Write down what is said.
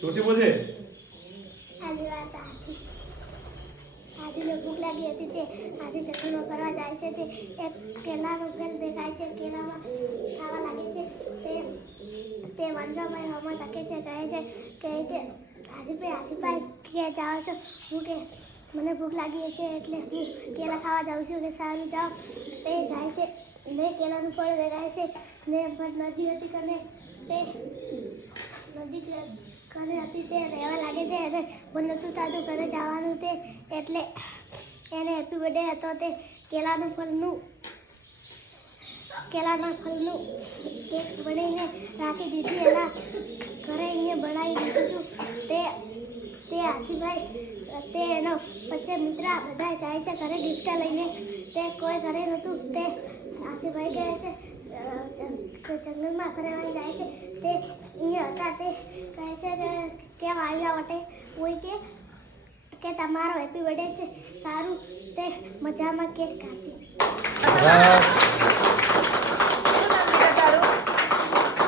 જોરથી બોલજે. આદિને ભૂખ લાગી હતી તે આદિ જંગલમાં ફરવા જાય છે. તે એક કેળાનો ફળ દેખાય છે. કેળામાં ખાવા લાગે છે. તે વાંદરાભાઈ હમણાં તકે છે. કહે છે આદિભાઈ કે જાઓ છો? હું કે મને ભૂખ લાગી છે એટલે હું કેળા ખાવા જાઉં છું. કે સારું જાઓ. તે જાય છે ને કેળાનું ફળ દેખાય છે ને નદી હતી કને તે નદી ઘરે હતી તે રહેવા લાગે છે અને પણ નહોતું થતું ઘરે જવાનું તે એટલે એને હેપી બર્થડે હતો તે કેળાના ફળનું કેક બનાવીને રાખી દીધી. એના ઘરે અહીંયા બનાવી દીધું હતું. તે હાથીભાઈ તે એનો પછી મિત્ર બધા જાય છે ઘરે ગિફ્ટ લઈને. તે કોઈ ઘરે નહોતું. તે હાથીભાઈ કહે છે જંગલમાં ફરવા જાય છે. તે અહીંયા હતા. તે કહે છે કે કેમ આવ્યા વટે કોઈ કે તમારો હેપી બર્થડે છે. સારું તે મજામાં કેક કાપી.